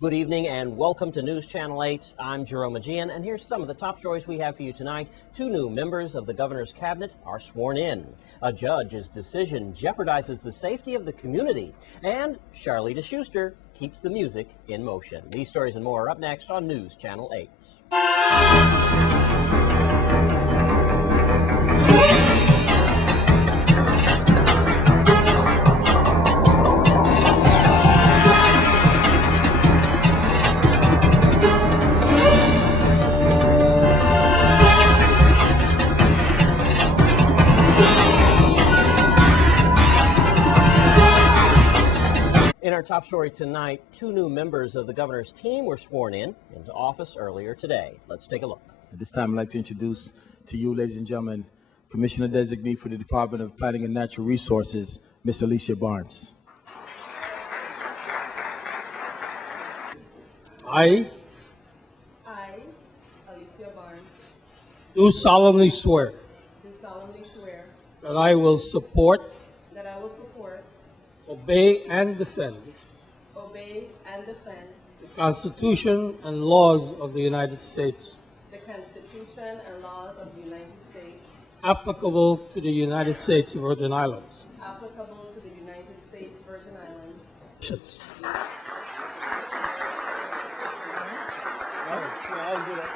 Good evening and welcome to News Channel 8. I'm Jerome Aegean, and here's some of the top stories we have for you tonight. Two new members of the governor's cabinet are sworn in. A judge's decision jeopardizes the safety of the community. And Charlita Schuster keeps the music in motion. These stories and more are up next on News Channel 8. In our top story tonight, two new members of the governor's team were sworn into office earlier today. Let's take a look. At this time, I'd like to introduce to you, ladies and gentlemen, Commissioner Designee for the Department of Planning and Natural Resources, Ms. Alicia Barnes. I, Alicia Barnes, do solemnly swear do solemnly swear that I will support, that I will support, obey, and defend the Constitution and laws of the United States, the Constitution and laws of the United States, applicable to the United States Virgin Islands. applicable to the United States Virgin Islands. Congratulations.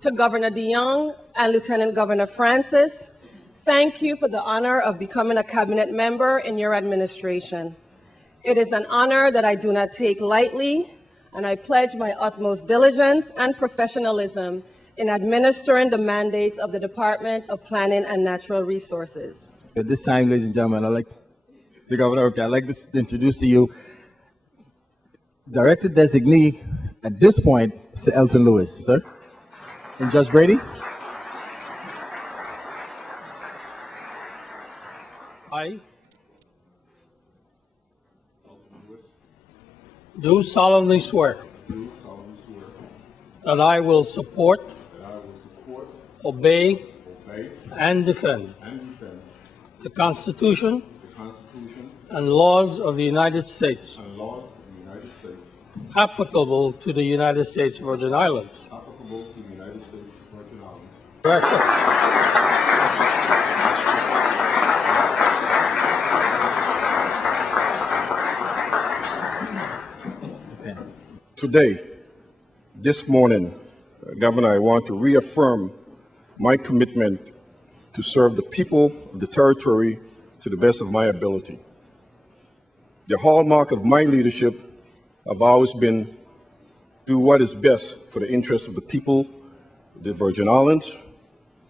To Governor DeYoung and Lieutenant Governor Francis, thank you for the honor of becoming a cabinet member in your administration. It is an honor that I do not take lightly, and I pledge my utmost diligence and professionalism in administering the mandates of the Department of Planning and Natural Resources. At this time, ladies and gentlemen, I'd like to introduce to you Director Designee at this point, Mr. Elton Lewis, sir. And Judge Brady. I do solemnly swear that I will support, obey, and defend the Constitution and laws of the United States, applicable to the United States Virgin Islands. Today, this morning, Governor, I want to reaffirm my commitment to serve the people of the territory to the best of my ability. The hallmark of my leadership have always been do what is best for the interests of the people of the Virgin Islands,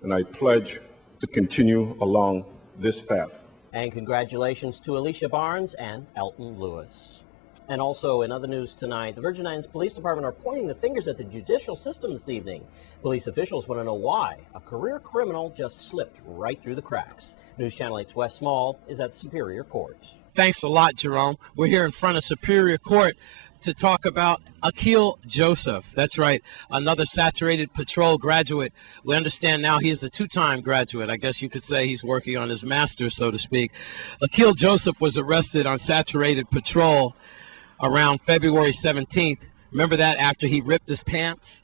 and I pledge to continue along this path. And congratulations to Alicia Barnes and Elton Lewis. And also in other news tonight, the Virgin Islands Police Department are pointing the fingers at the judicial system this evening. Police officials want to know why a career criminal just slipped right through the cracks. News Channel 8's Wes Small is at Superior Court. Thanks a lot, Jerome. We're here in front of Superior Court to talk about Akil Joseph. That's right, another saturated patrol graduate. We understand now he is a two-time graduate. I guess you could say he's working on his master's, so to speak. Akil Joseph was arrested on saturated patrol around February 17th. Remember that, after he ripped his pants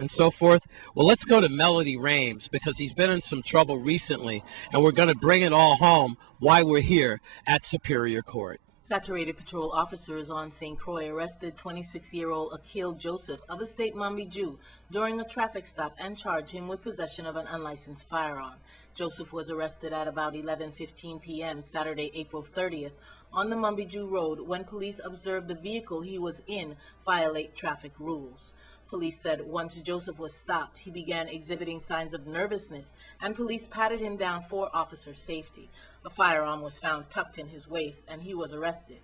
and so forth? Well, let's go to Melody Rames, because he's been in some trouble recently, and we're going to bring it all home why we're here at Superior Court. Saturated patrol officers on St. Croix arrested 26-year-old Akil Joseph of Estate Mambiju during a traffic stop and charged him with possession of an unlicensed firearm. Joseph was arrested at about 11:15 p.m. Saturday, April 30th, on the Mambiju Road when police observed the vehicle he was in violate traffic rules. Police said once Joseph was stopped, he began exhibiting signs of nervousness, and police patted him down for officer safety. A firearm was found tucked in his waist, and he was arrested.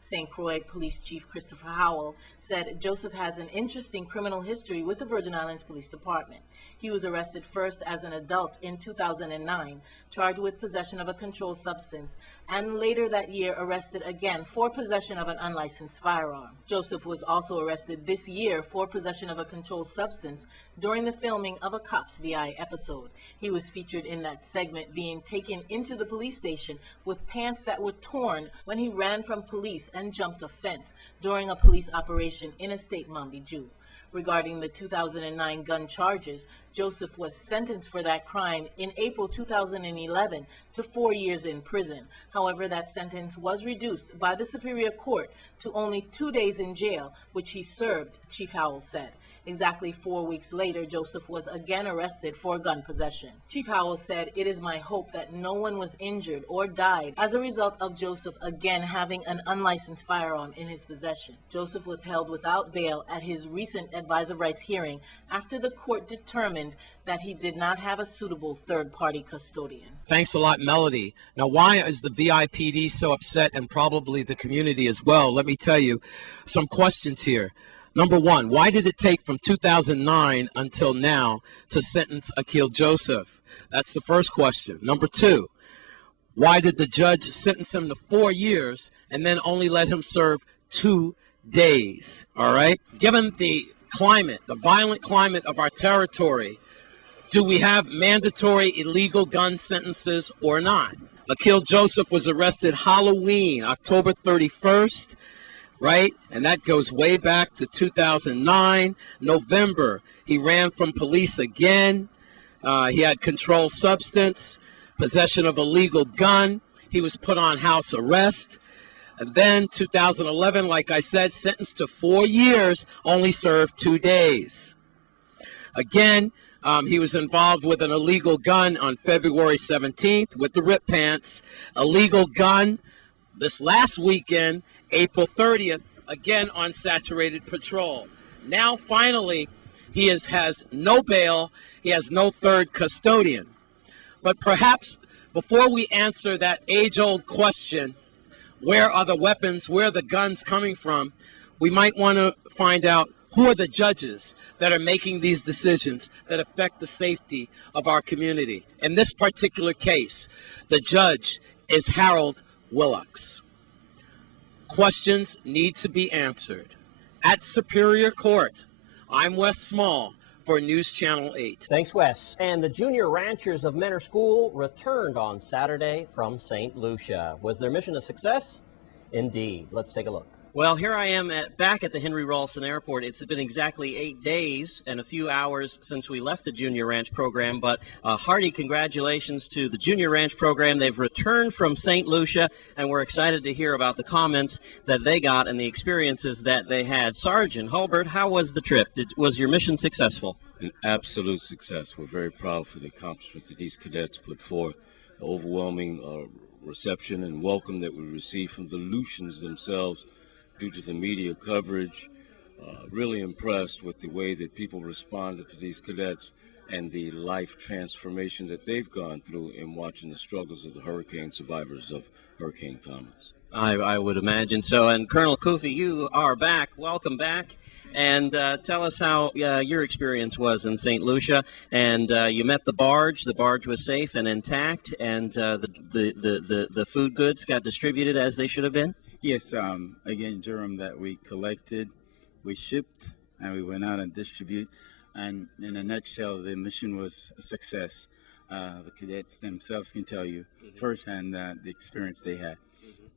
St. Croix Police Chief Christopher Howell said Joseph has an interesting criminal history with the Virgin Islands Police Department. He was arrested first as an adult in 2009, charged with possession of a controlled substance, and later that year arrested again for possession of an unlicensed firearm. Joseph was also arrested this year for possession of a controlled substance during the filming of a Cops VI episode. He was featured in that segment being taken into the police station with pants that were torn when he ran from police and jumped a fence during a police operation in a state Mambiju. Regarding the 2009 gun charges, Joseph was sentenced for that crime in April 2011 to 4 years in prison. However, that sentence was reduced by the Superior Court to only 2 days in jail, which he served, Chief Howell said. Exactly 4 weeks later, Joseph was again arrested for gun possession. Chief Howell said, "It is my hope that no one was injured or died as a result of Joseph again having an unlicensed firearm in his possession." Joseph was held without bail at his recent advisor rights hearing after the court determined that he did not have a suitable third-party custodian. Thanks a lot, Melody. Now, why is the VIPD so upset, and probably the community as well? Let me tell you some questions here. Number one, why did it take from 2009 until now to sentence Akil Joseph? That's the first question. Number two, why did the judge sentence him to 4 years and then only let him serve 2 days? All right? Given the climate, the violent climate of our territory, do we have mandatory illegal gun sentences or not? Akil Joseph was arrested Halloween, October 31st. Right? And that goes way back to 2009. November, he ran from police again. He had controlled substance, possession of a legal gun. He was put on house arrest. And then 2011, like I said, sentenced to 4 years, only served 2 days. Again, he was involved with an illegal gun on February 17th with the Rip Pants. Illegal gun this last weekend, April 30th, again on saturated patrol. Now, finally, he has no bail. He has no third custodian. But perhaps before we answer that age-old question, where are the weapons, where are the guns coming from, we might want to find out who are the judges that are making these decisions that affect the safety of our community. In this particular case, the judge is Harold Willocks. Questions need to be answered. At Superior Court, I'm Wes Small for News Channel 8. Thanks, Wes. And the junior ranchers of Menor School returned on Saturday from St. Lucia. Was their mission a success? Indeed. Let's take a look. Well, here I am back at the Henry Rawson Airport. It's been exactly 8 days and a few hours since we left the Junior Ranch program, but hearty congratulations to the Junior Ranch program. They've returned from St. Lucia, and we're excited to hear about the comments that they got and the experiences that they had. Sergeant Hulbert, how was the trip? Was your mission successful? An absolute success. We're very proud for the accomplishment that these cadets put forth. The overwhelming reception and welcome that we received from the Lucians themselves due to the media coverage. Really impressed with the way that people responded to these cadets and the life transformation that they've gone through in watching the struggles of the hurricane survivors of Hurricane Thomas. I would imagine so. And Colonel Kufi, you are back. Welcome back. And tell us how your experience was in St. Lucia. And you met the barge. The barge was safe and intact, and the food goods got distributed as they should have been? Yes, again, Jerome, that we collected, we shipped, and we went out and distribute. And in a nutshell, the mission was a success. The cadets themselves can tell you firsthand the experience they had.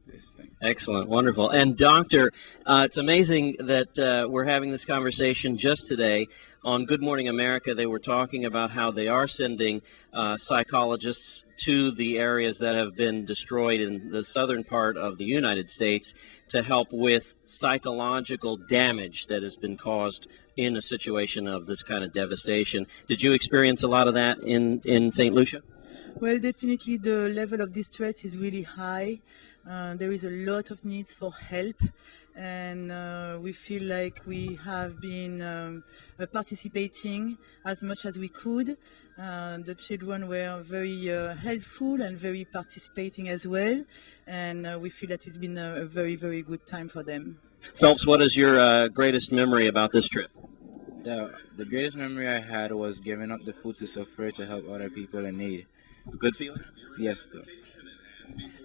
This thing. Excellent, wonderful. And Doctor, it's amazing that we're having this conversation just today. On Good Morning America, they were talking about how they are sending psychologists to the areas that have been destroyed in the southern part of the United States to help with psychological damage that has been caused in a situation of this kind of devastation. Did you experience a lot of that in St. Lucia? Well, definitely the level of distress is really high. There is a lot of needs for help, and we feel like we have been participating as much as we could. The children were very helpful and very participating as well, and we feel that it's been a very, very good time for them. Phelps, what is your greatest memory about this trip? The greatest memory I had was giving up the food to suffer to help other people in need. A good feeling. Yes, though.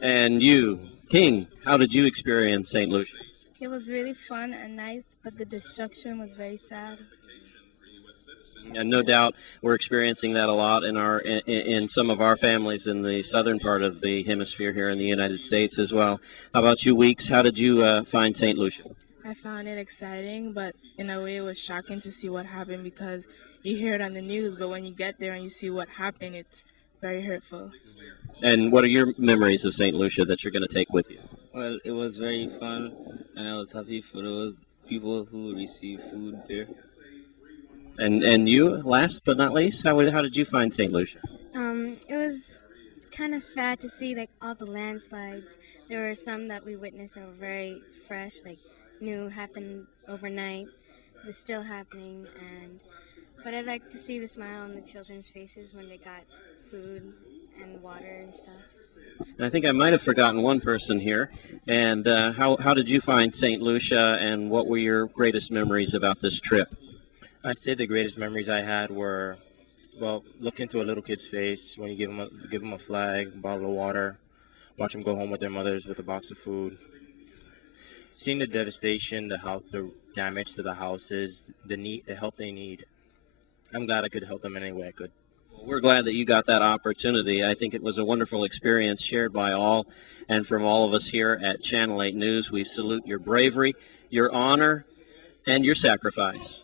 And you, King, how did you experience St. Lucia? It was really fun and nice, but the destruction was very sad. And no doubt we're experiencing that a lot in some of our families in the southern part of the hemisphere here in the United States as well. How about you, Weeks? How did you find St. Lucia? I found it exciting, but in a way it was shocking to see what happened because you hear it on the news, but when you get there and you see what happened, it's very hurtful. And what are your memories of St. Lucia that you're going to take with you? Well, it was very fun, and I was happy for those people who received food there. And you, last but not least, how did you find St. Lucia? It was kind of sad to see like all the landslides. There were some that we witnessed that were very fresh, like new, happened overnight. They're still happening, but I'd like to see the smile on the children's faces when they got food and water and stuff. And I think I might have forgotten one person here. And how did you find St. Lucia, and what were your greatest memories about this trip? I'd say the greatest memories I had were, well, look into a little kid's face when you give them a flag, a bottle of water, watch them go home with their mothers with a box of food. Seeing the devastation, the damage to the houses, the help they need. I'm glad I could help them in any way I could. Well, we're glad that you got that opportunity. I think it was a wonderful experience shared by all, and from all of us here at Channel 8 News, we salute your bravery, your honor, and your sacrifice.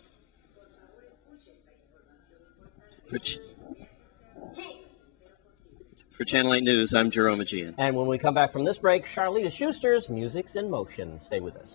For Channel 8 News, I'm Jerome Aegean. And when we come back from this break, Charlita Schuster's Music's in Motion. Stay with us.